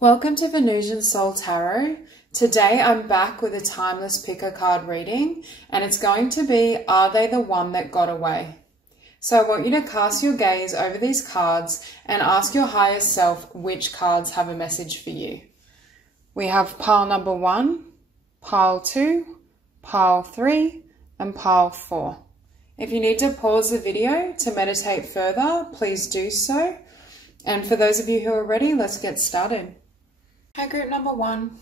Welcome to Venusian Soul Tarot. Today I'm back with a timeless picker card reading, and it's going to be, are they the one that got away? So I want you to cast your gaze over these cards and ask your higher self which cards have a message for you. We have pile number 1, pile 2, pile 3, and pile 4. If you need to pause the video to meditate further, please do so. And for those of you who are ready, let's get started. Okay, group number 1.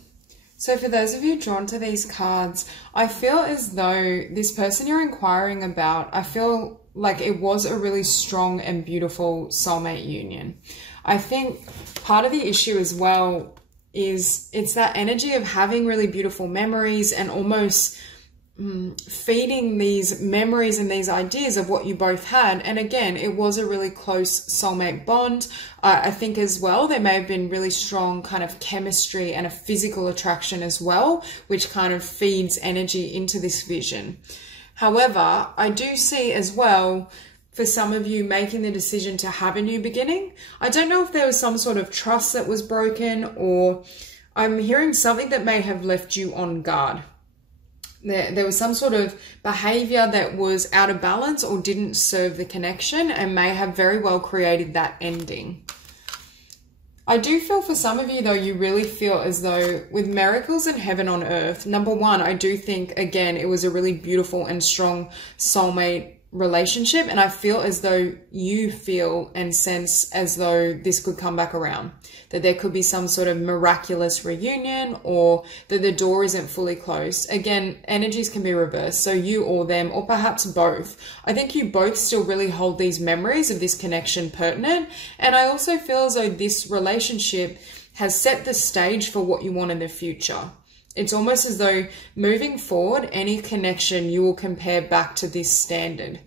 So for those of you drawn to these cards, I feel as though this person you're inquiring about, I feel like it was a really strong and beautiful soulmate union. I think part of the issue as well is it's that energy of having really beautiful memories and almost feeding these memories and these ideas of what you both had. And again, it was a really close soulmate bond. I think as well, there may have been really strong kind of chemistry and a physical attraction as well, which kind of feeds energy into this vision. However, I do see as well, for some of you making the decision to have a new beginning, I don't know if there was some sort of trust that was broken, or I'm hearing something that may have left you on guard. There was some sort of behavior that was out of balance or didn't serve the connection and may have very well created that ending. I do feel for some of you though, you really feel as though with miracles in heaven on earth, number 1, I do think again, it was a really beautiful and strong soulmate relationship. And I feel as though you feel and sense as though this could come back around, that there could be some sort of miraculous reunion, or that the door isn't fully closed. Again, energies can be reversed. So you or them, or perhaps both. I think you both still really hold these memories of this connection pertinent. And I also feel as though this relationship has set the stage for what you want in the future. It's almost as though moving forward, any connection you will compare back to this standard.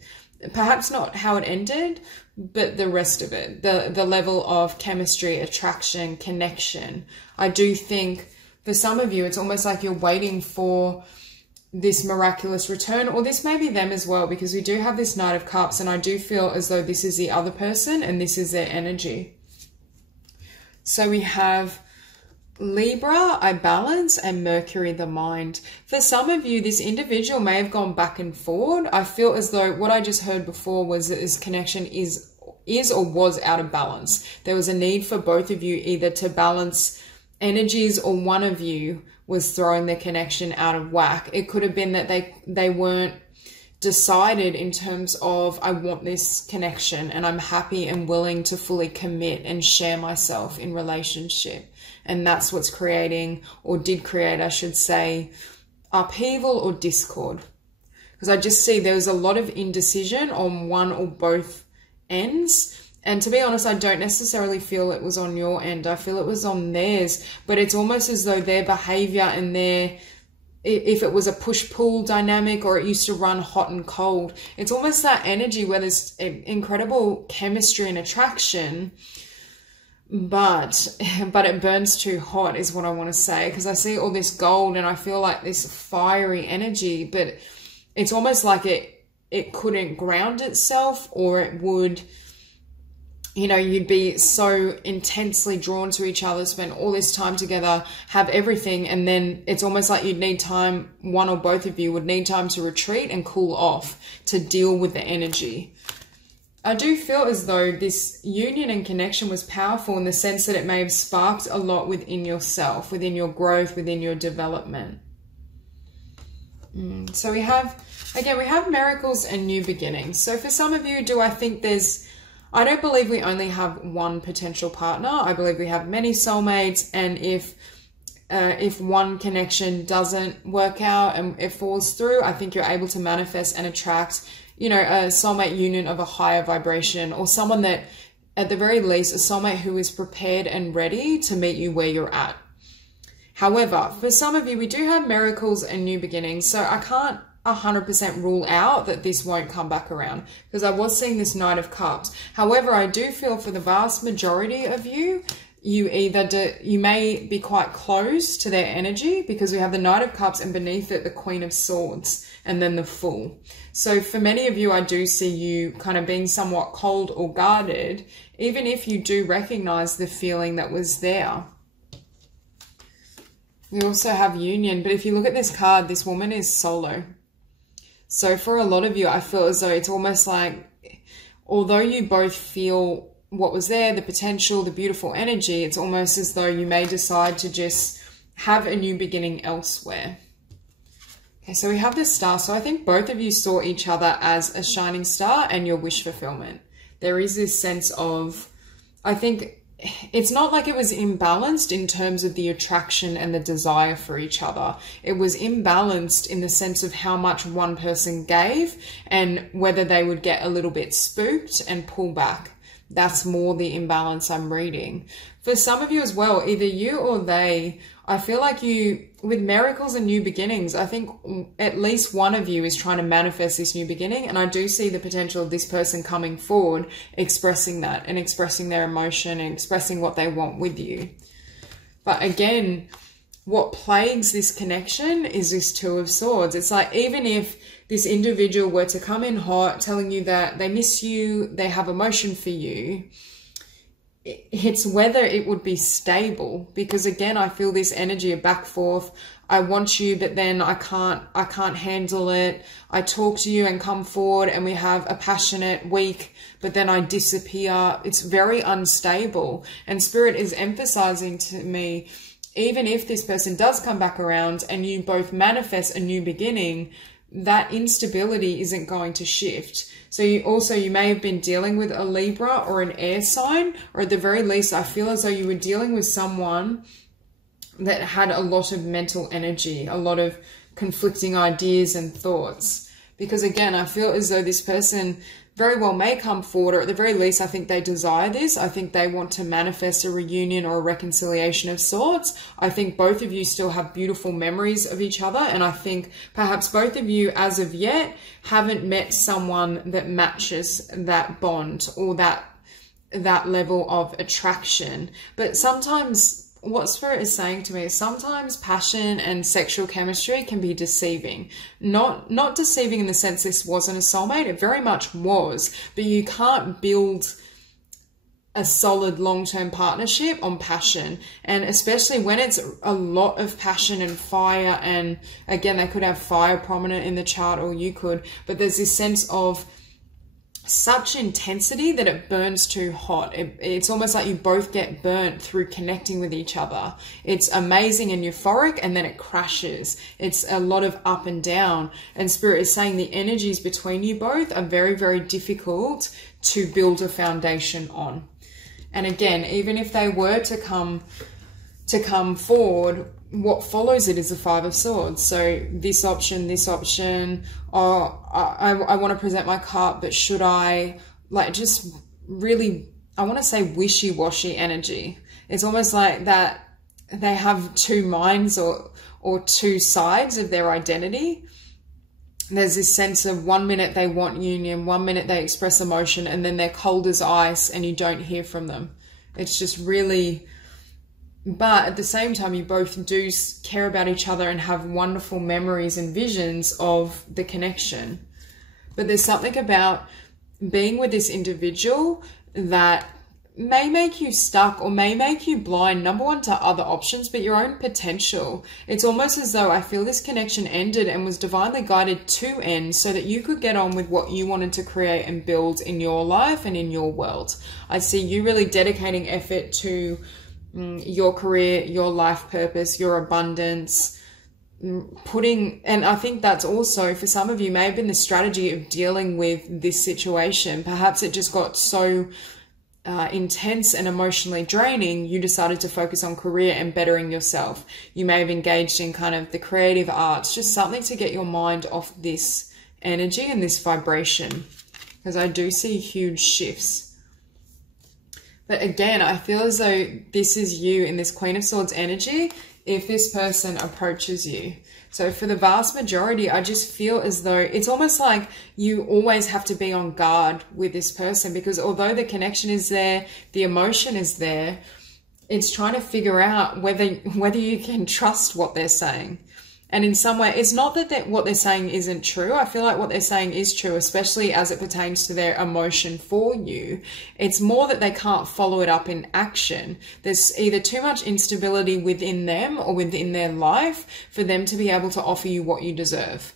Perhaps not how it ended, but the rest of it, the level of chemistry, attraction, connection. I do think for some of you, it's almost like you're waiting for this miraculous return, or this may be them as well, because we do have this Knight of Cups, and I do feel as though this is the other person and this is their energy. So we have Libra, I balance, and Mercury, the mind. For some of you, this individual may have gone back and forward. I feel as though what I just heard before was that this connection is or was out of balance. There was a need for both of you either to balance energies, or one of you was throwing the connection out of whack. It could have been that they weren't decided in terms of, I want this connection and I'm happy and willing to fully commit and share myself in relationship. And that's what's creating, or did create, I should say, upheaval or discord. Because I just see there was a lot of indecision on one or both ends. And to be honest, I don't necessarily feel it was on your end. I feel it was on theirs. But it's almost as though their behavior and if it was a push-pull dynamic, or it used to run hot and cold, it's almost that energy where there's incredible chemistry and attraction, but it burns too hot is what I want to say, because I see all this gold and I feel like this fiery energy, but it's almost like it couldn't ground itself, or it would, you know, you'd be so intensely drawn to each other, spend all this time together, have everything, and then it's almost like you'd need time, one or both of you would need time to retreat and cool off to deal with the energy. I do feel as though this union and connection was powerful in the sense that it may have sparked a lot within yourself, within your growth, within your development. So we have miracles and new beginnings. So for some of you, I don't believe we only have one potential partner. I believe we have many soulmates, and if one connection doesn't work out and it falls through, I think you're able to manifest and attract, you know, a soulmate union of a higher vibration, or someone that, at the very least, a soulmate who is prepared and ready to meet you where you're at. However, for some of you, we do have miracles and new beginnings, so I can't 100% rule out that this won't come back around, because I was seeing this Knight of Cups. However, I do feel for the vast majority of you, you may be quite close to their energy, because we have the Knight of Cups and beneath it the Queen of Swords and then the Fool. So for many of you, I do see you kind of being somewhat cold or guarded, even if you do recognize the feeling that was there. We also have union, but if you look at this card, this woman is solo. So for a lot of you, I feel as though it's almost like, although you both feel what was there, the potential, the beautiful energy, it's almost as though you may decide to just have a new beginning elsewhere. Okay, so we have this star. So I think both of you saw each other as a shining star and your wish fulfillment. There is this sense of, I think, it's not like it was imbalanced in terms of the attraction and the desire for each other. It was imbalanced in the sense of how much one person gave and whether they would get a little bit spooked and pull back. That's more the imbalance I'm reading. For some of you as well, either you or they, I feel like you, with miracles and new beginnings, I think at least one of you is trying to manifest this new beginning. And I do see the potential of this person coming forward, expressing that and expressing their emotion and expressing what they want with you. But again, what plagues this connection is this Two of Swords. It's like, even if this individual were to come in hot, telling you that they miss you, they have emotion for you, it's whether it would be stable. Because again, I feel this energy of back forth. I want you, but then I can't handle it. I talk to you and come forward and we have a passionate week, but then I disappear. It's very unstable. And Spirit is emphasizing to me, even if this person does come back around and you both manifest a new beginning, that instability isn't going to shift. So you may have been dealing with a Libra or an air sign, or at the very least, I feel as though you were dealing with someone that had a lot of mental energy, a lot of conflicting ideas and thoughts. Because again, I feel as though this person very well may come forward, or at the very least, I think they desire this. I think they want to manifest a reunion or a reconciliation of sorts. I think both of you still have beautiful memories of each other. And I think perhaps both of you, as of yet, haven't met someone that matches that bond or that level of attraction. But sometimes what Spirit is saying to me is sometimes passion and sexual chemistry can be deceiving. Not deceiving in the sense this wasn't a soulmate, it very much was, but you can't build a solid long-term partnership on passion. And especially when it's a lot of passion and fire, and again, they could have fire prominent in the chart, or you could, but there's this sense of such intensity that it burns too hot. It's almost like you both get burnt through connecting with each other. It's amazing and euphoric, and then it crashes. It's a lot of up and down. And Spirit is saying the energies between you both are very, very difficult to build a foundation on. And again, even if they were to come forward, what follows it is the Five of Swords. So this option, oh, I want to present my cart, but should I, like, just really, I want to say wishy-washy energy. It's almost like that they have two minds or two sides of their identity. There's this sense of 1 minute they want union, 1 minute they express emotion, and then they're cold as ice and you don't hear from them. It's just really... But at the same time, you both do care about each other and have wonderful memories and visions of the connection. But there's something about being with this individual that may make you stuck or may make you blind, number one, to other options, but your own potential. It's almost as though I feel this connection ended and was divinely guided to end so that you could get on with what you wanted to create and build in your life and in your world. I see you really dedicating effort to your career, your life purpose, your abundance, and I think that's also, for some of you, may have been the strategy of dealing with this situation. Perhaps it just got so intense and emotionally draining, you decided to focus on career and bettering yourself. You may have engaged in kind of the creative arts, just something to get your mind off this energy and this vibration, because I do see huge shifts. But again, I feel as though this is you in this Queen of Swords energy if this person approaches you. So for the vast majority, I just feel as though it's almost like you always have to be on guard with this person, because although the connection is there, the emotion is there, it's trying to figure out whether you can trust what they're saying. And in some way, it's not that what they're saying isn't true. I feel like what they're saying is true, especially as it pertains to their emotion for you. It's more that they can't follow it up in action. There's either too much instability within them or within their life for them to be able to offer you what you deserve.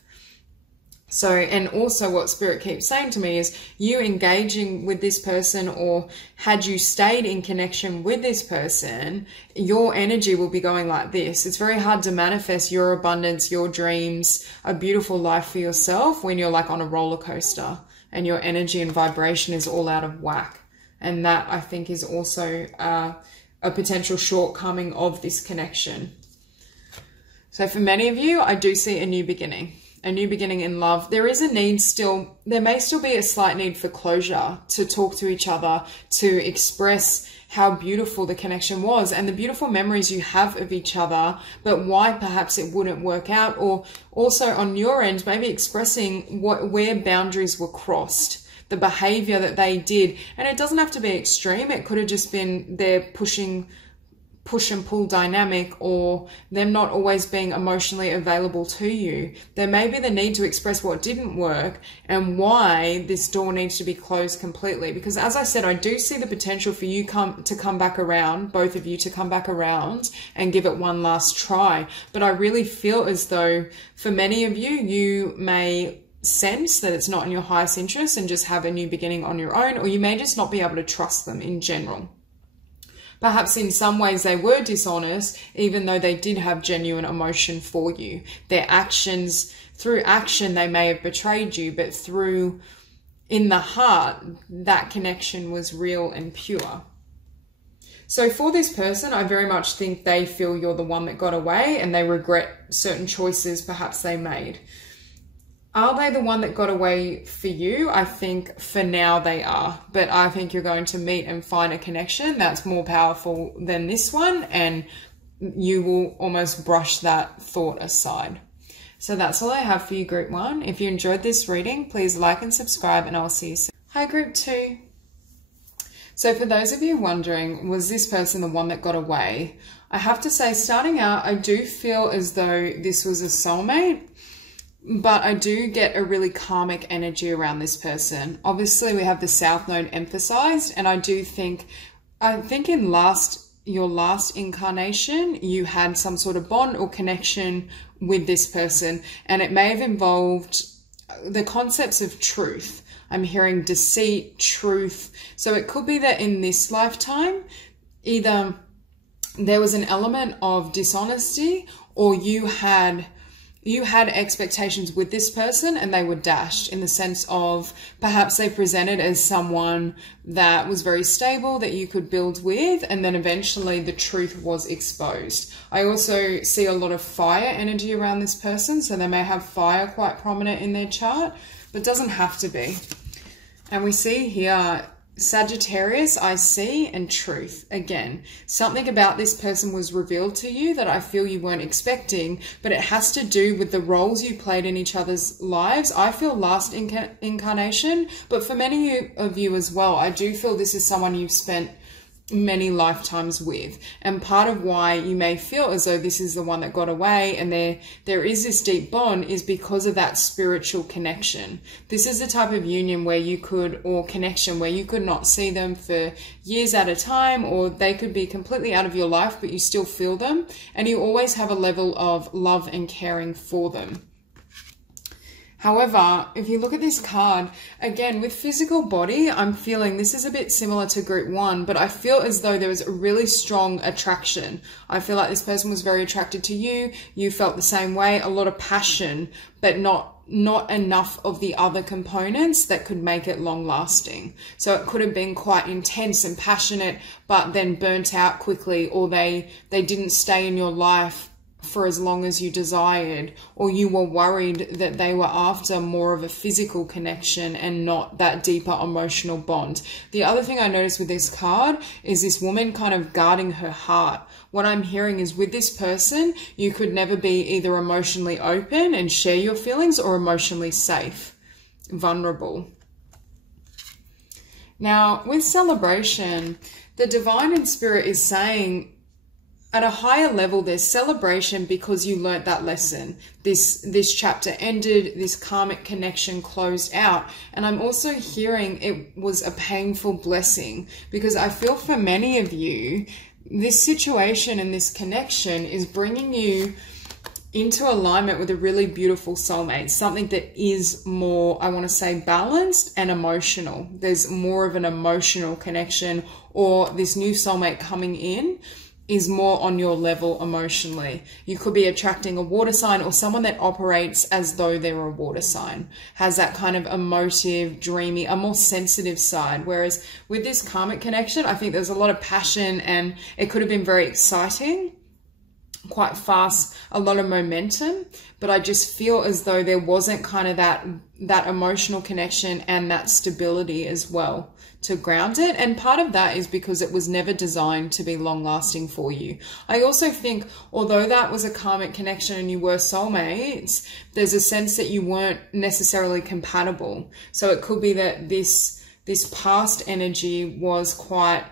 So, and also what Spirit keeps saying to me is you engaging with this person, or had you stayed in connection with this person, your energy will be going like this. It's very hard to manifest your abundance, your dreams, a beautiful life for yourself when you're like on a roller coaster and your energy and vibration is all out of whack. And that, I think, is also a potential shortcoming of this connection. So for many of you, I do see a new beginning. A new beginning in love. There is a need still, there may still be a slight need for closure, to talk to each other, to express how beautiful the connection was and the beautiful memories you have of each other, but why perhaps it wouldn't work out, or also on your end, maybe expressing where boundaries were crossed, the behavior that they did. And it doesn't have to be extreme. It could have just been their push and pull dynamic, or them not always being emotionally available to you. There may be the need to express what didn't work and why this door needs to be closed completely. Because as I said, I do see the potential for you to come back around, both of you to come back around and give it one last try. But I really feel as though for many of you, you may sense that it's not in your highest interest and just have a new beginning on your own, or you may just not be able to trust them in general. Perhaps in some ways they were dishonest, even though they did have genuine emotion for you. Their actions, through action, they may have betrayed you, but in the heart, that connection was real and pure. So for this person, I very much think they feel you're the one that got away and they regret certain choices perhaps they made. Are they the one that got away for you? I think for now they are, but I think you're going to meet and find a connection that's more powerful than this one, and you will almost brush that thought aside. So that's all I have for you, Group 1. If you enjoyed this reading, please like and subscribe, and I'll see you soon. Hi, Group 2. So for those of you wondering, was this person the one that got away? I have to say, starting out, I do feel as though this was a soulmate. But I do get a really karmic energy around this person. Obviously, we have the South Node emphasized, and I think in your last incarnation, you had some sort of bond or connection with this person, and it may have involved the concepts of truth. I'm hearing deceit, truth. So it could be that in this lifetime, either there was an element of dishonesty, or you had expectations with this person and they were dashed, in the sense of perhaps they presented as someone that was very stable that you could build with, and then eventually the truth was exposed. I also see a lot of fire energy around this person, so they may have fire quite prominent in their chart, but doesn't have to be. And we see here Sagittarius, I see, and truth. Again, something about this person was revealed to you that I feel you weren't expecting, but it has to do with the roles you played in each other's lives. I feel last incarnation, but for many of you as well, I do feel this is someone you've spent many lifetimes with, and part of why you may feel as though this is the one that got away and there is this deep bond is because of that spiritual connection. This is the type of union where you could, or connection where you could not see them for years at a time, or they could be completely out of your life but you still feel them, and you always have a level of love and caring for them. However, if you look at this card, again, with physical body, I'm feeling this is a bit similar to Group 1, but I feel as though there was a really strong attraction. I feel like this person was very attracted to you. You felt the same way, a lot of passion, but not enough of the other components that could make it long lasting. So it could have been quite intense and passionate, but then burnt out quickly, or they didn't stay in your life for as long as you desired, or you were worried that they were after more of a physical connection and not that deeper emotional bond. The other thing I noticed with this card is this woman kind of guarding her heart. What I'm hearing is with this person, you could never be either emotionally open and share your feelings, or emotionally safe, vulnerable. Now, with celebration, the divine in spirit is saying, at a higher level, there's celebration because you learnt that lesson. This chapter ended, this karmic connection closed out. And I'm also hearing it was a painful blessing, because I feel for many of you, this situation and this connection is bringing you into alignment with a really beautiful soulmate, something that is more, I want to say, balanced and emotional. There's more of an emotional connection, or this new soulmate coming in is more on your level emotionally. You could be attracting a water sign, or someone that operates as though they're a water sign, has that kind of emotive, dreamy, a more sensitive side. Whereas with this karmic connection, I think there's a lot of passion, and it could have been very exciting, quite fast, a lot of momentum, but I just feel as though there wasn't kind of that emotional connection and that stability as well to ground it. And part of that is because it was never designed to be long lasting for you. I also think, although that was a karmic connection and you were soulmates, there's a sense that you weren't necessarily compatible. So it could be that this past energy was quite,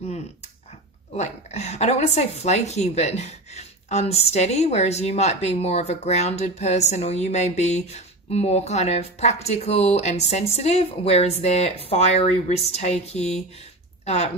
like, I don't want to say flaky, but unsteady, whereas you might be more of a grounded person, or you may be more kind of practical and sensitive, whereas they're fiery, risk-taker, in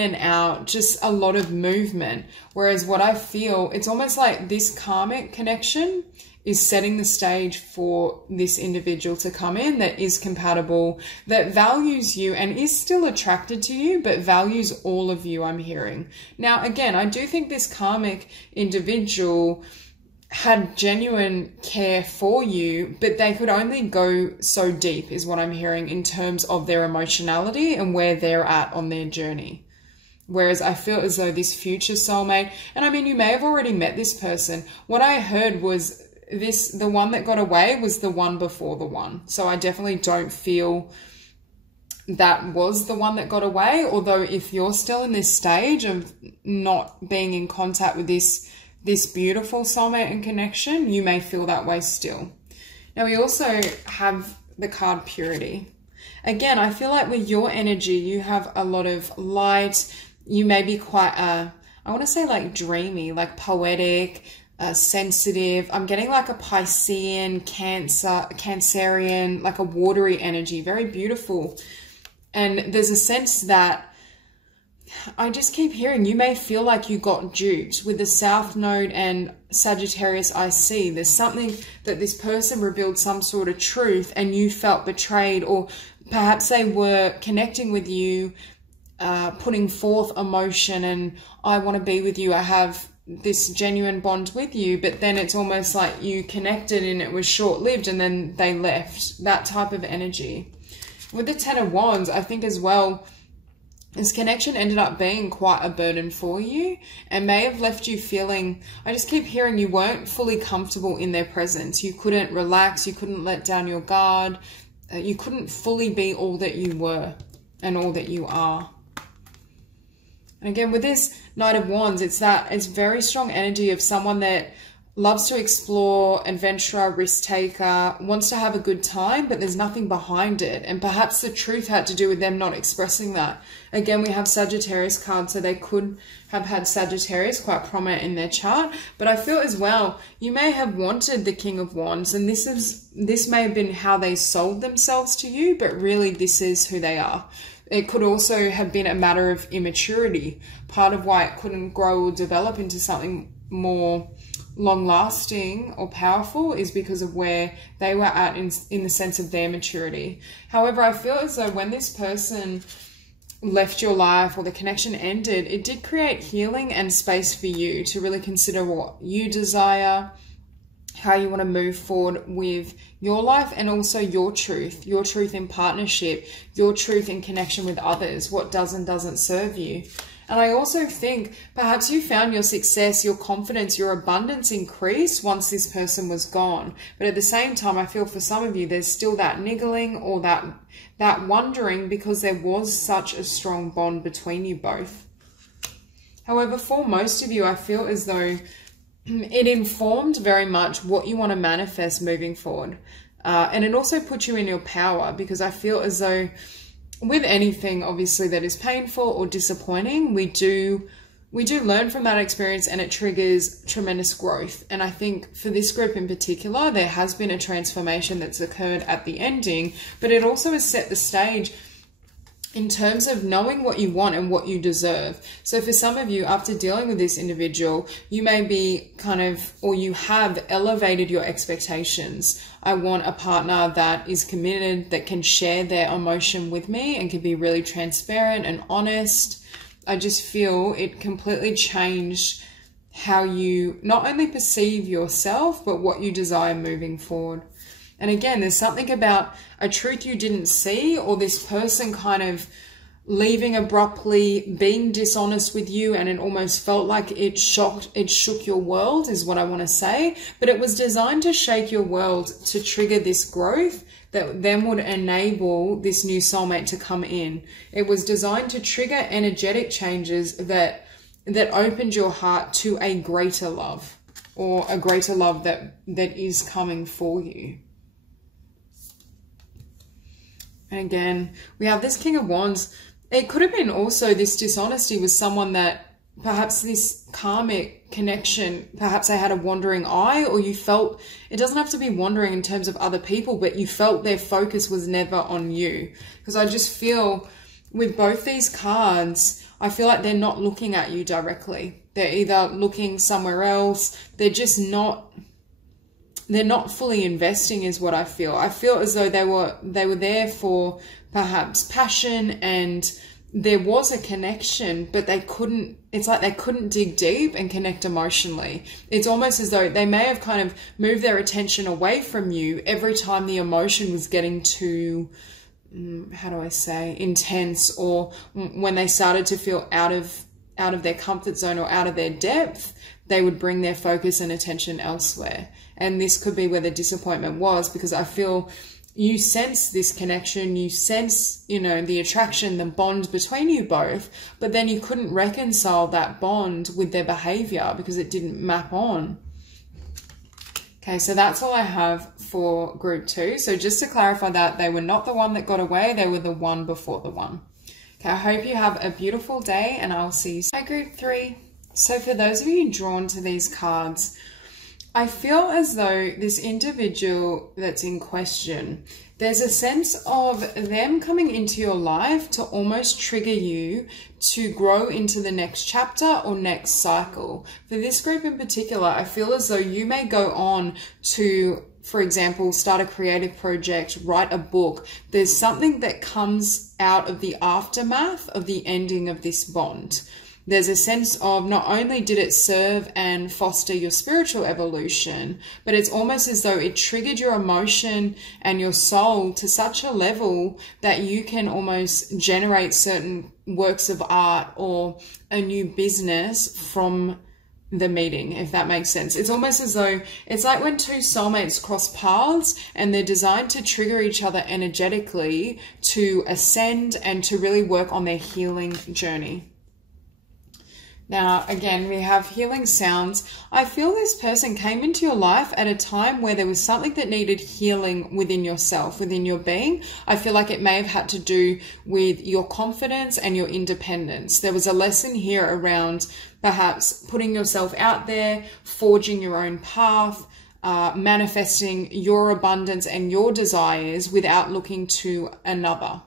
and out, just a lot of movement. Whereas what I feel, it's almost like this karmic connection is setting the stage for this individual to come in that is compatible, that values you and is still attracted to you, but values all of you, I'm hearing. Now, again, I do think this karmic individual had genuine care for you, but they could only go so deep, is what I'm hearing, in terms of their emotionality and where they're at on their journey. Whereas I feel as though this future soulmate, and I mean, you may have already met this person. What I heard was the one that got away was the one before the one. So I definitely don't feel that was the one that got away. Although if you're still in this stage of not being in contact with this beautiful soulmate and connection, you may feel that way still. Now we also have the card Purity. Again, I feel like with your energy, you have a lot of light. You may be quite, I want to say like dreamy, like poetic, sensitive. I'm getting like a Piscean, Cancerian, like a watery energy, very beautiful. And there's a sense that I just keep hearing you may feel like you got duped with the South Node and Sagittarius IC. There's something that this person revealed some sort of truth and you felt betrayed, or perhaps they were connecting with you, putting forth emotion and I want to be with you. I have this genuine bond with you, but then it's almost like you connected and it was short-lived and then they left. That type of energy. With the Ten of Wands, I think as well, this connection ended up being quite a burden for you and may have left you feeling, I just keep hearing you weren't fully comfortable in their presence. You couldn't relax, you couldn't let down your guard, you couldn't fully be all that you were and all that you are. And again, with this Knight of Wands, it's very strong energy of someone that loves to explore, adventurer, risk taker, wants to have a good time, but there's nothing behind it. And perhaps the truth had to do with them not expressing that. Again, we have Sagittarius card, so they could have had Sagittarius quite prominent in their chart. But I feel as well, you may have wanted the King of Wands, and this may have been how they sold themselves to you, but really this is who they are. It could also have been a matter of immaturity. Part of why it couldn't grow or develop into something more long-lasting or powerful is because of where they were at in the sense of their maturity. However, I feel as though when this person left your life or the connection ended, it did create healing and space for you to really consider what you desire, how you want to move forward with your life, and also your truth in partnership, your truth in connection with others, what does and doesn't serve you. And I also think perhaps you found your success, your confidence, your abundance increase once this person was gone. But at the same time, I feel for some of you, there's still that niggling or that wondering because there was such a strong bond between you both. However, for most of you, I feel as though it informed very much what you want to manifest moving forward. And it also puts you in your power, because I feel as though with anything, obviously, that is painful or disappointing, we do learn from that experience, and it triggers tremendous growth. And I think for this group in particular, there has been a transformation that's occurred at the ending, but it also has set the stage in terms of knowing what you want and what you deserve. So for some of you, after dealing with this individual, you may be or you have elevated your expectations. I want a partner that is committed, that can share their emotion with me and can be really transparent and honest. I just feel it completely changed how you not only perceive yourself, but what you desire moving forward. And again, there's something about a truth you didn't see, or this person kind of leaving abruptly, being dishonest with you, and it almost felt like it shook your world, is what I want to say. But it was designed to shake your world, to trigger this growth that then would enable this new soulmate to come in. It was designed to trigger energetic changes that opened your heart to a greater love, or a greater love that is coming for you. And again, we have this King of Wands. It could have been also this dishonesty with someone that perhaps this karmic connection, perhaps they had a wandering eye, or you felt, it doesn't have to be wandering in terms of other people, but you felt their focus was never on you. Because I just feel with both these cards, I feel like they're not looking at you directly. They're either looking somewhere else. They're just not... they're not fully investing, is what I feel. I feel as though they were there for perhaps passion, and there was a connection, but they couldn't, it's like they couldn't dig deep and connect emotionally. It's almost as though they may have kind of moved their attention away from you every time the emotion was getting too, how do I say, intense, or when they started to feel out of their comfort zone or out of their depth, they would bring their focus and attention elsewhere. And this could be where the disappointment was, because I feel you sense this connection, you sense, the attraction, the bond between you both, but then you couldn't reconcile that bond with their behavior because it didn't map on. Okay, so that's all I have for group 2. So just to clarify that, they were not the one that got away, they were the one before the one. Okay, I hope you have a beautiful day, and I'll see you soon. Hi, group 3. So for those of you drawn to these cards, I feel as though this individual that's in question, there's a sense of them coming into your life to almost trigger you to grow into the next chapter or next cycle. For this group in particular, I feel as though you may go on to, for example, start a creative project, write a book. There's something that comes out of the aftermath of the ending of this bond. There's a sense of not only did it serve and foster your spiritual evolution, but it's almost as though it triggered your emotion and your soul to such a level that you can almost generate certain works of art or a new business from the meeting, if that makes sense. It's almost as though it's like when two soulmates cross paths and they're designed to trigger each other energetically to ascend and to really work on their healing journey. Now, again, we have healing sounds. I feel this person came into your life at a time where there was something that needed healing within yourself, within your being. I feel like it may have had to do with your confidence and your independence. There was a lesson here around perhaps putting yourself out there, forging your own path, manifesting your abundance and your desires without looking to another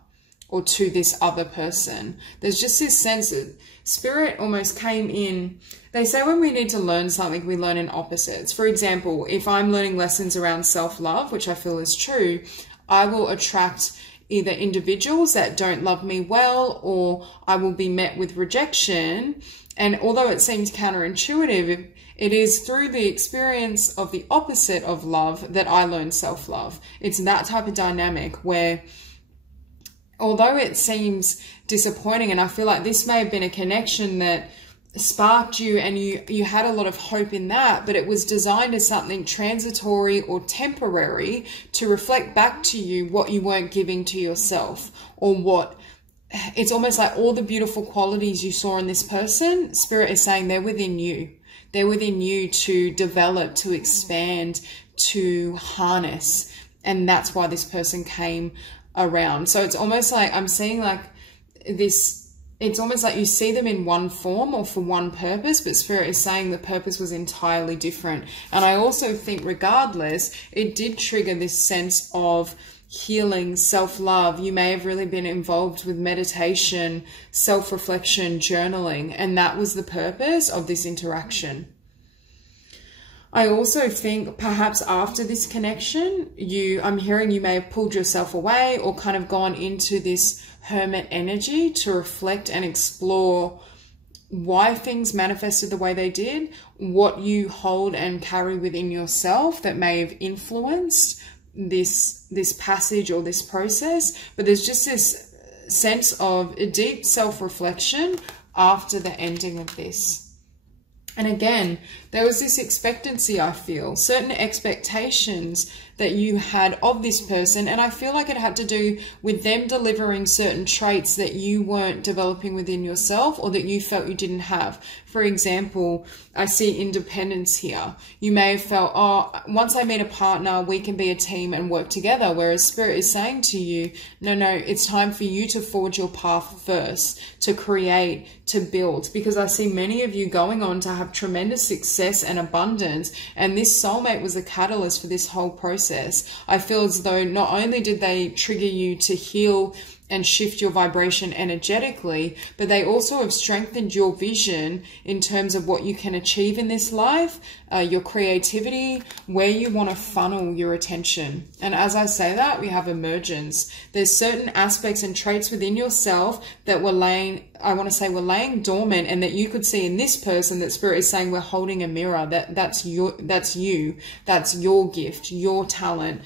or to this other person. There's just this sense that Spirit almost came in. They say when we need to learn something, we learn in opposites. For example, if I'm learning lessons around self-love, which I feel is true, I will attract either individuals that don't love me well, or I will be met with rejection. And although it seems counterintuitive, it is through the experience of the opposite of love that I learn self-love. It's that type of dynamic where, although it seems disappointing, and I feel like this may have been a connection that sparked you and you had a lot of hope in that, but it was designed as something transitory or temporary to reflect back to you what you weren't giving to yourself, or what it's almost like all the beautiful qualities you saw in this person, Spirit is saying they're within you. They're within you to develop, to expand, to harness. And that's why this person came around. So it's almost like I'm seeing like this, it's almost like you see them in one form or for one purpose, but Spirit is saying the purpose was entirely different. And I also think regardless, it did trigger this sense of healing, self-love. You may have really been involved with meditation, self-reflection, journaling, and that was the purpose of this interaction. I also think perhaps after this connection, I'm hearing you may have pulled yourself away or kind of gone into this hermit energy to reflect and explore why things manifested the way they did, what you hold and carry within yourself that may have influenced this passage or this process. But there's just this sense of a deep self-reflection after the ending of this. And again, there was this expectancy, I feel, certain expectations that you had of this person. And I feel like it had to do with them delivering certain traits that you weren't developing within yourself or that you felt you didn't have. For example, I see independence here. You may have felt, oh, once I meet a partner, we can be a team and work together. Whereas Spirit is saying to you, no, it's time for you to forge your path first, to create, to build. Because I see many of you going on to have tremendous success and abundance. And this soulmate was a catalyst for this whole process. I feel as though not only did they trigger you to heal and shift your vibration energetically, but they also have strengthened your vision in terms of what you can achieve in this life, your creativity, where you want to funnel your attention. And as I say that, we have emergence. There's certain aspects and traits within yourself that were laying dormant, and that you could see in this person that Spirit is saying we're holding a mirror. That's you, that's your gift, your talent,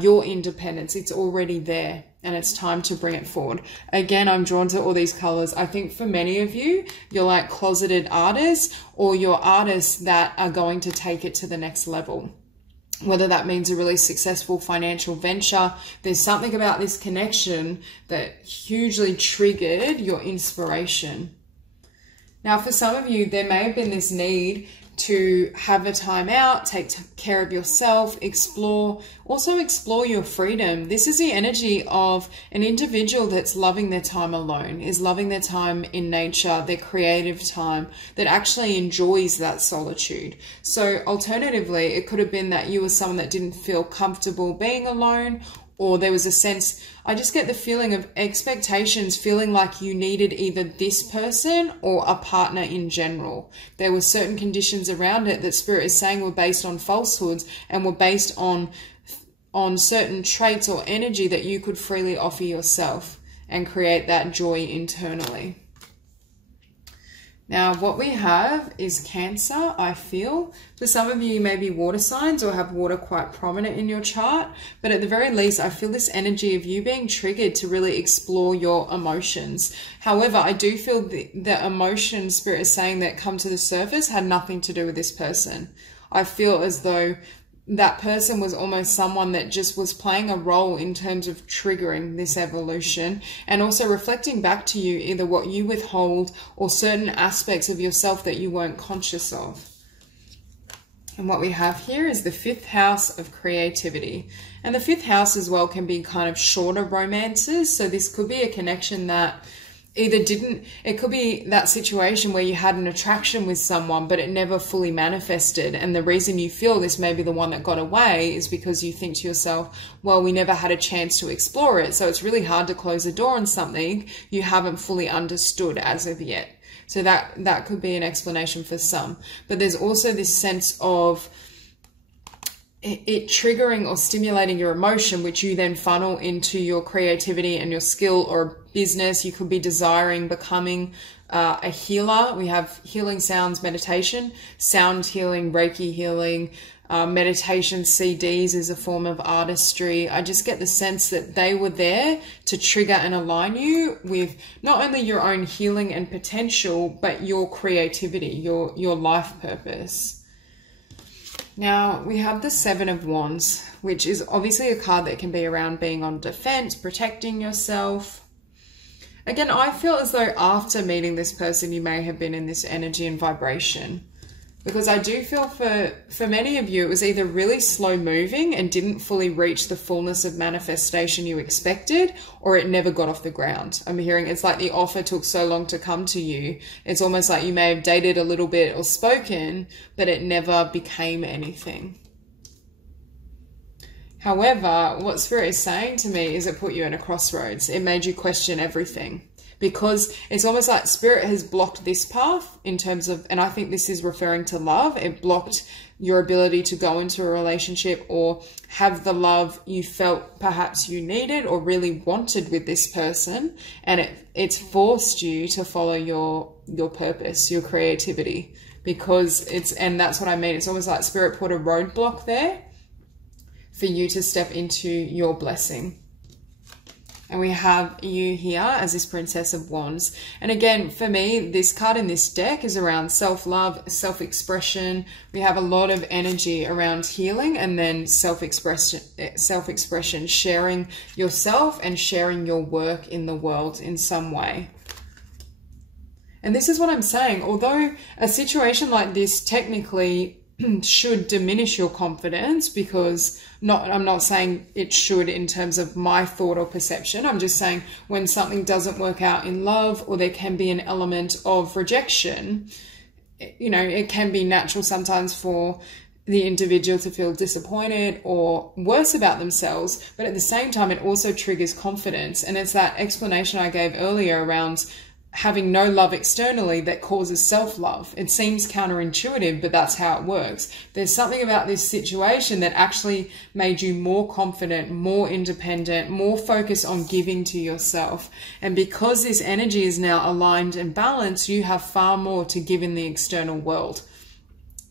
your independence. It's already there. And it's time to bring it forward. Again, I'm drawn to all these colors. I think for many of you, you're like closeted artists, or you're artists that are going to take it to the next level. Whether that means a really successful financial venture, there's something about this connection that hugely triggered your inspiration. Now, for some of you, there may have been this need to have a time out, take care of yourself, explore your freedom. This is the energy of an individual that's loving their time alone, is loving their time in nature, their creative time, that actually enjoys that solitude. So alternatively, it could have been that you were someone that didn't feel comfortable being alone, or there was a sense, I just get the feeling of expectations, feeling like you needed either this person or a partner in general. There were certain conditions around it that Spirit is saying were based on falsehoods and were based on certain traits or energy that you could freely offer yourself and create that joy internally. Now, what we have is Cancer, I feel. For some of you, you may be water signs or have water quite prominent in your chart. But at the very least, I feel this energy of you being triggered to really explore your emotions. However, I do feel the emotion Spirit is saying that come to the surface had nothing to do with this person. I feel as though that person was almost someone that just was playing a role in terms of triggering this evolution, and also reflecting back to you either what you withhold or certain aspects of yourself that you weren't conscious of. And what we have here is the 5th house of creativity. And the 5th house as well can be kind of shorter romances. So this could be a connection that it could be that situation where you had an attraction with someone, but it never fully manifested. And the reason you feel this may be the one that got away is because you think to yourself, well, we never had a chance to explore it. So it's really hard to close the door on something you haven't fully understood as of yet. So that could be an explanation for some. But there's also this sense of it triggering or stimulating your emotion, which you then funnel into your creativity and your skill or business. You could be desiring becoming a healer. We have healing sounds, meditation, sound healing, Reiki healing, meditation CDs is a form of artistry. I just get the sense that they were there to trigger and align you with not only your own healing and potential, but your creativity, your life purpose. Now, we have the 7 of Wands, which is obviously a card that can be around being on defense, protecting yourself. Again, I feel as though after meeting this person, you may have been in this energy and vibration. Because I do feel for many of you, it was either really slow moving and didn't fully reach the fullness of manifestation you expected, or it never got off the ground. I'm hearing it's like the offer took so long to come to you. It's almost like you may have dated a little bit or spoken, but it never became anything. However, what Spirit is saying to me is it put you in a crossroads. It made you question everything. Because it's almost like Spirit has blocked this path in terms of, and I think this is referring to love. It blocked your ability to go into a relationship or have the love you felt perhaps you needed or really wanted with this person. And it's forced you to follow your purpose, your creativity, because and that's what I mean. It's almost like Spirit put a roadblock there for you to step into your blessing. And we have you here as this Princess of Wands. And again, for me, this card in this deck is around self-love, self-expression. We have a lot of energy around healing and then self-expression, sharing yourself and sharing your work in the world in some way. And this is what I'm saying. Although a situation like this technically should diminish your confidence, because I'm not saying it should in terms of my thought or perception. I'm just saying when something doesn't work out in love, or there can be an element of rejection, you know, it can be natural sometimes for the individual to feel disappointed or worse about themselves. But at the same time, it also triggers confidence. And it's that explanation I gave earlier around having no love externally that causes self-love. It seems counterintuitive, but that's how it works. There's something about this situation that actually made you more confident, more independent, more focused on giving to yourself. And because this energy is now aligned and balanced, you have far more to give in the external world.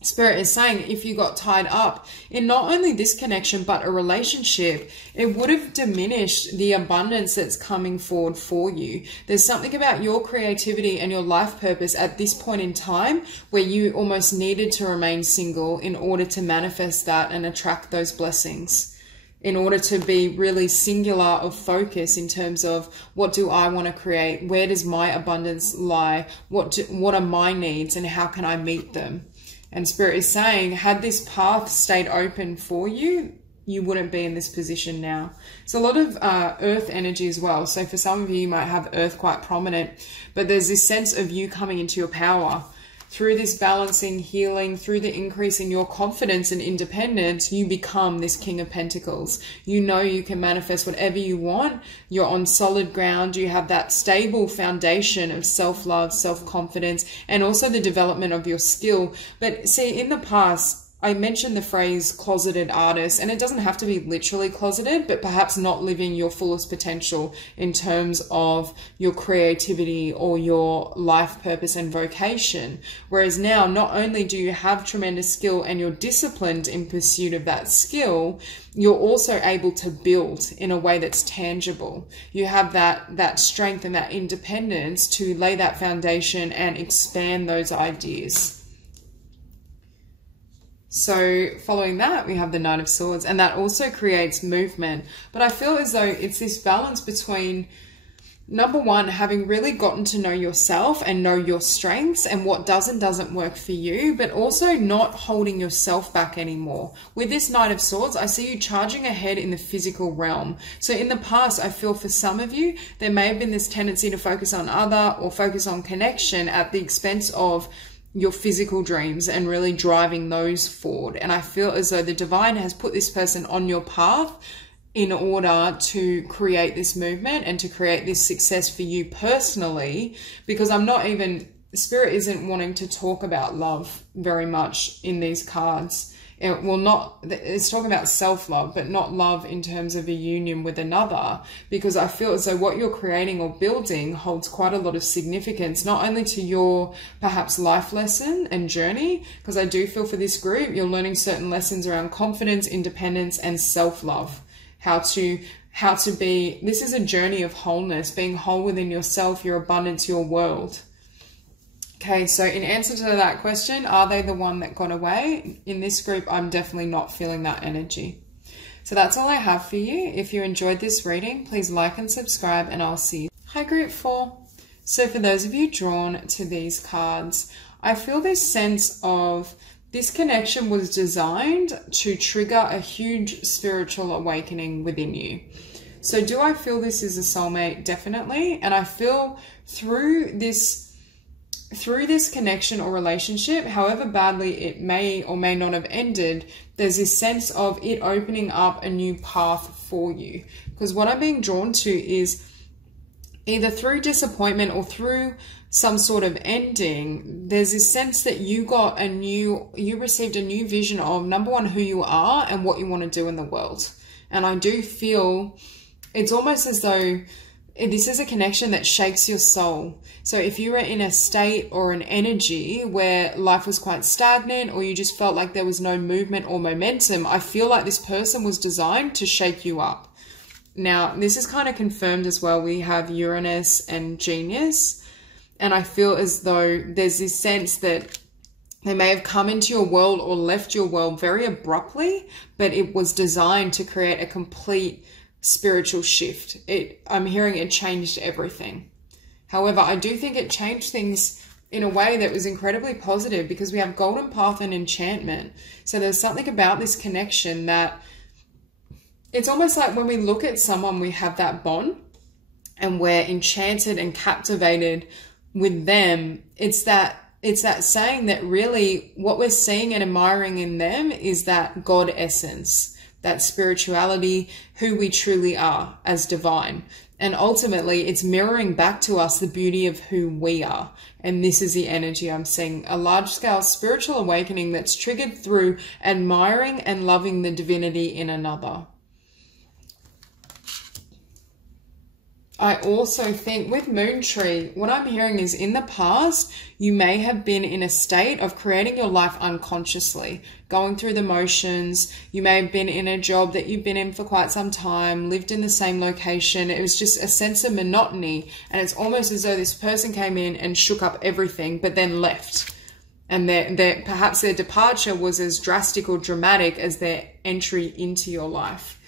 Spirit is saying if you got tied up in not only this connection, but a relationship, it would have diminished the abundance that's coming forward for you. There's something about your creativity and your life purpose at this point in time where you almost needed to remain single in order to manifest that and attract those blessings. In order to be really singular of focus in terms of what do I want to create? Where does my abundance lie? What are my needs and how can I meet them? And Spirit is saying, had this path stayed open for you, you wouldn't be in this position now. It's a lot of earth energy as well. So for some of you, you might have earth quite prominent, but there's this sense of you coming into your power. Through this balancing, healing, through the increase in your confidence and independence, you become this King of Pentacles. You know you can manifest whatever you want. You're on solid ground. You have that stable foundation of self-love, self-confidence, and also the development of your skill. But see, in the past, I mentioned the phrase closeted artist, and it doesn't have to be literally closeted, but perhaps not living your fullest potential in terms of your creativity or your life purpose and vocation. Whereas now, not only do you have tremendous skill and you're disciplined in pursuit of that skill, you're also able to build in a way that's tangible. You have that strength and that independence to lay that foundation and expand those ideas. So following that, we have the Knight of Swords, and that also creates movement. But I feel as though it's this balance between, number one, having really gotten to know yourself and know your strengths and what does and doesn't work for you, but also not holding yourself back anymore. With this Knight of Swords, I see you charging ahead in the physical realm. So in the past, I feel for some of you, there may have been this tendency to focus on other or focus on connection at the expense of your physical dreams and really driving those forward. And I feel as though the divine has put this person on your path in order to create this movement and to create this success for you personally, because Spirit isn't wanting to talk about love very much in these cards. It's talking about self-love, but not love in terms of a union with another, because I feel as though what you're creating or building holds quite a lot of significance, not only to your perhaps life lesson and journey, because I do feel for this group, you're learning certain lessons around confidence, independence, and self-love. How to be, this is a journey of wholeness, being whole within yourself, your abundance, your world. Okay, so in answer to that question, are they the one that got away? In this group, I'm definitely not feeling that energy. So that's all I have for you. If you enjoyed this reading, please like and subscribe, and I'll see you. Hi, group 4. So for those of you drawn to these cards, I feel this sense of this connection was designed to trigger a huge spiritual awakening within you. So do I feel this is a soulmate? Definitely. And I feel through this connection or relationship, however badly it may or may not have ended, there's this sense of it opening up a new path for you. Because what I'm being drawn to is either through disappointment or through some sort of ending, there's this sense that you received a new vision of, number one, who you are and what you want to do in the world. And I do feel it's almost as though this is a connection that shakes your soul. So if you were in a state or an energy where life was quite stagnant, or you just felt like there was no movement or momentum, I feel like this person was designed to shake you up. Now, this is kind of confirmed as well. We have Uranus and Genius. And I feel as though there's this sense that they may have come into your world or left your world very abruptly, but it was designed to create a complete spiritual shift. I'm hearing it changed everything. However, I do think it changed things in a way that was incredibly positive, because we have Golden Path and Enchantment. So there's something about this connection that it's almost like when we look at someone, we have that bond and we're enchanted and captivated with them. It's that saying that really what we're seeing and admiring in them is that God essence, that spirituality, who we truly are as divine. And ultimately it's mirroring back to us the beauty of who we are. And this is the energy I'm seeing, a large scale spiritual awakening that's triggered through admiring and loving the divinity in another. I also think with Moon Tree, what I'm hearing is in the past, you may have been in a state of creating your life unconsciously, going through the motions. You may have been in a job that you've been in for quite some time, lived in the same location. It was just a sense of monotony. And it's almost as though this person came in and shook up everything, but then left. And perhaps their departure was as drastic or dramatic as their entry into your life.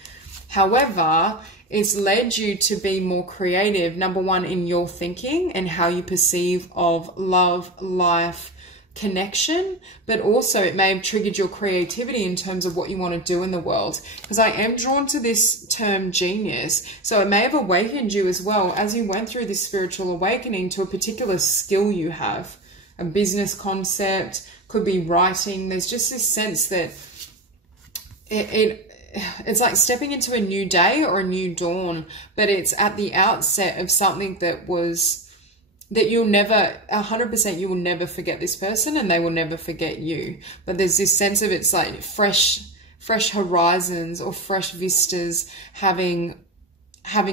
However, it's led you to be more creative, number one, in your thinking and how you perceive of love, life, connection, but also it may have triggered your creativity in terms of what you want to do in the world. Because I am drawn to this term genius. So it may have awakened you as well as you went through this spiritual awakening to a particular skill you have, a business concept, could be writing. There's just this sense that it's like stepping into a new day or a new dawn, but it's at the outset of something that you'll never, 100% you will never forget this person and they will never forget you. But there's this sense of it's like fresh horizons or fresh vistas, having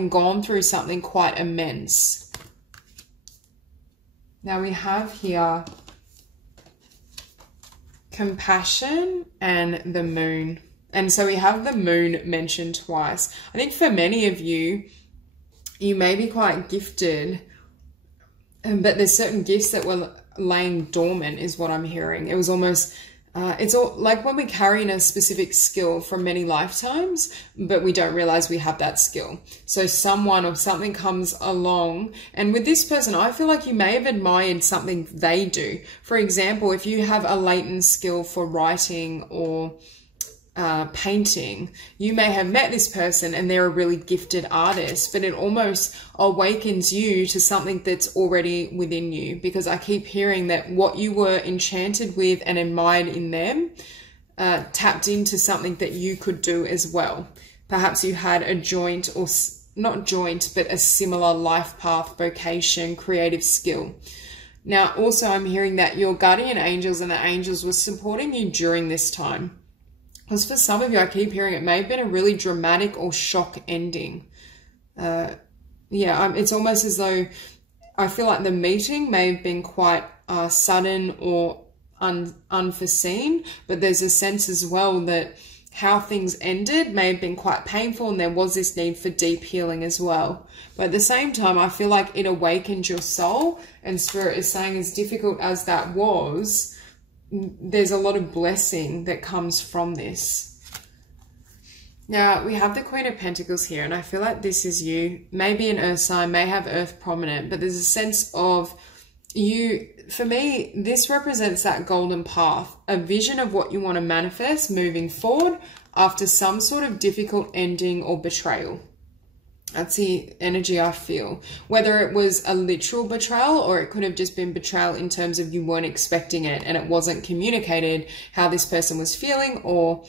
gone through something quite immense. Now we have here compassion and the moon. And so we have the moon mentioned twice. I think for many of you, you may be quite gifted, but there's certain gifts that were laying dormant is what I'm hearing. It was almost, it's all like when we carry in a specific skill from many lifetimes, but we don't realize we have that skill. So someone or something comes along, and with this person, I feel like you may have admired something they do. For example, if you have a latent skill for writing or painting, you may have met this person and they're a really gifted artist, but it almost awakens you to something that's already within you, because I keep hearing that what you were enchanted with and admired in them tapped into something that you could do as well. Perhaps you had a joint, or not joint, but a similar life path, vocation, creative skill. Now also I'm hearing that your guardian angels and the angels were supporting you during this time. Because for some of you, I keep hearing it may have been a really dramatic or shock ending. It's almost as though I feel like the meeting may have been quite sudden or unforeseen, but there's a sense as well that how things ended may have been quite painful, and there was this need for deep healing as well. But at the same time, I feel like it awakened your soul, and Spirit is saying, as difficult as that was, there's a lot of blessing that comes from this. Now we have the Queen of Pentacles here, and I feel like this is you. Maybe an earth sign, may have earth prominent, but there's a sense of you, for me, this represents that golden path, a vision of what you want to manifest moving forward after some sort of difficult ending or betrayal. That's the energy I feel. Whether it was a literal betrayal or it could have just been betrayal in terms of you weren't expecting it and it wasn't communicated how this person was feeling, or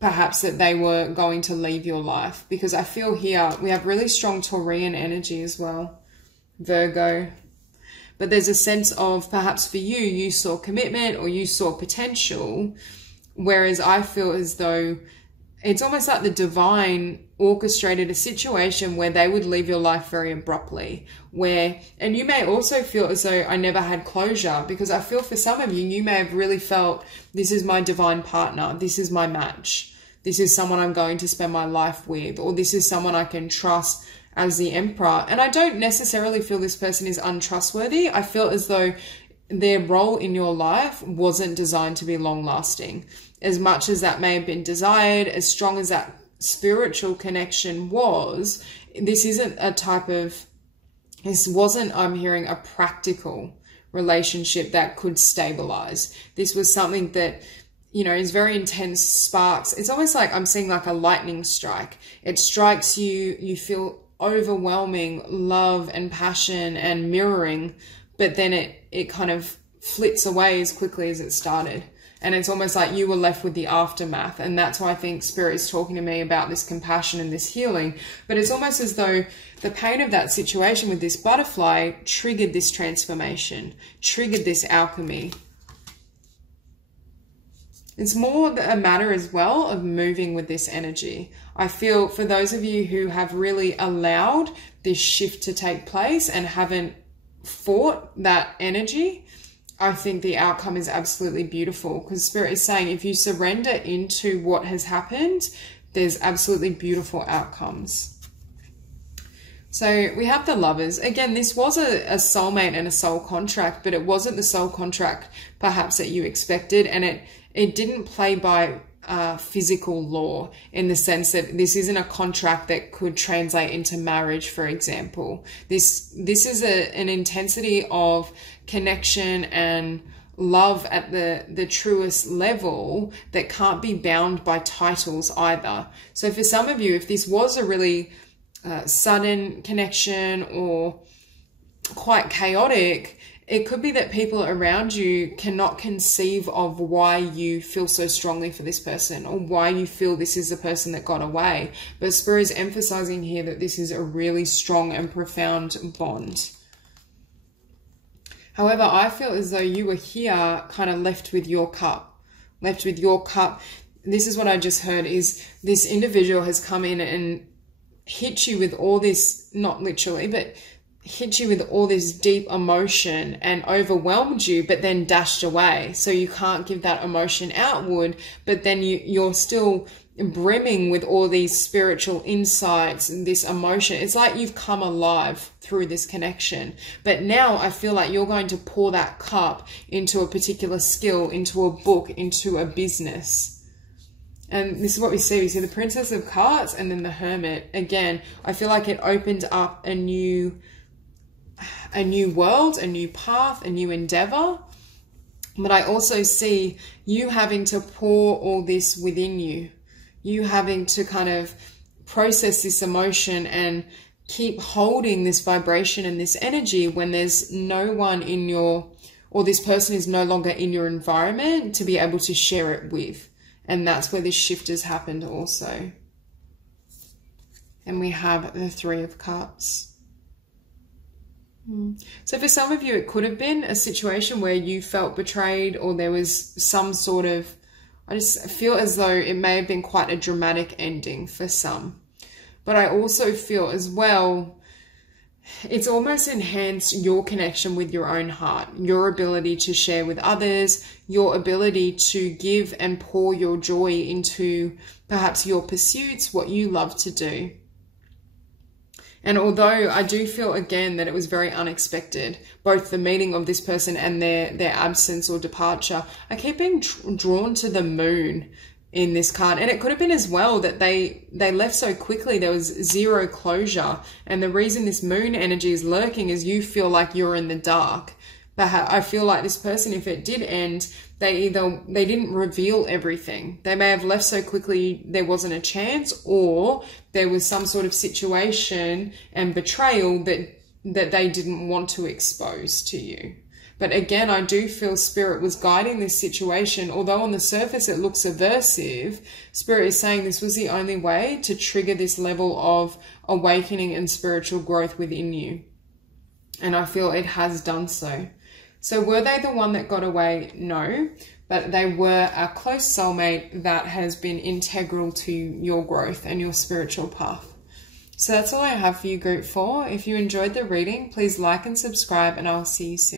perhaps that they were going to leave your life. Because I feel here we have really strong Taurian energy as well, Virgo. But there's a sense of perhaps for you, you saw commitment or you saw potential, whereas I feel as though it's almost like the divine orchestrated a situation where they would leave your life very abruptly. And you may also feel as though I never had closure, because I feel for some of you, you may have really felt this is my divine partner, this is my match, this is someone I'm going to spend my life with, or this is someone I can trust as the Emperor. And I don't necessarily feel this person is untrustworthy. I feel as though their role in your life wasn't designed to be long lasting. As much as that may have been desired, as strong as that spiritual connection was, this isn't a type of, this wasn't, I'm hearing, a practical relationship that could stabilize. This was something that, you know, is very intense sparks. It's almost like I'm seeing like a lightning strike. It strikes you, you feel overwhelming love and passion and mirroring, but then it kind of flits away as quickly as it started. And it's almost like you were left with the aftermath. And that's why I think Spirit is talking to me about this compassion and this healing. But it's almost as though the pain of that situation with this butterfly triggered this transformation, triggered this alchemy. It's more a matter as well of moving with this energy. I feel for those of you who have really allowed this shift to take place and haven't fought that energy, I think the outcome is absolutely beautiful, because Spirit is saying if you surrender into what has happened, there's absolutely beautiful outcomes. So we have the Lovers. Again, this was a soulmate and a soul contract, but it wasn't the soul contract perhaps that you expected, and it didn't play by physical law, in the sense that this isn't a contract that could translate into marriage, for example. This is an intensity of connection and love at the truest level that can't be bound by titles either. So for some of you, if this was a really sudden connection or quite chaotic, it could be that people around you cannot conceive of why you feel so strongly for this person, or why you feel this is the person that got away. But Spirit is emphasizing here that this is a really strong and profound bond. However, I feel as though you were here kind of left with your cup. Left with your cup. This is what I just heard, is this individual has come in and hit you with all this, not literally, but hit you with all this deep emotion and overwhelmed you, but then dashed away. So you can't give that emotion outward, but then you're still brimming with all these spiritual insights and this emotion. It's like you've come alive through this connection. But now I feel like you're going to pour that cup into a particular skill, into a book, into a business. And this is what we see. We see the Princess of Cups and then the Hermit. Again, I feel like it opened up a new world, a new path, a new endeavor. But I also see you having to pour all this within you. You having to kind of process this emotion and keep holding this vibration and this energy when there's no one in your, or this person is no longer in your environment to be able to share it with. And that's where this shift has happened also. And we have the Three of Cups. So for some of you, it could have been a situation where you felt betrayed, or there was some sort of, I just feel as though it may have been quite a dramatic ending for some. But I also feel as well, it's almost enhanced your connection with your own heart, your ability to share with others, your ability to give and pour your joy into perhaps your pursuits, what you love to do. And although I do feel again that it was very unexpected, both the meeting of this person and their absence or departure, I keep being drawn to the Moon in this card. And it could have been as well that they left so quickly, there was zero closure. And the reason this Moon energy is lurking is you feel like you're in the dark. I feel like this person, if it did end, they didn't reveal everything. They may have left so quickly there wasn't a chance, or there was some sort of situation and betrayal that they didn't want to expose to you. But again, I do feel Spirit was guiding this situation. Although on the surface it looks aversive, Spirit is saying this was the only way to trigger this level of awakening and spiritual growth within you. And I feel it has done so. So were they the one that got away? No, but they were a close soulmate that has been integral to your growth and your spiritual path. So that's all I have for you, Group 4. If you enjoyed the reading, please like and subscribe, and I'll see you soon.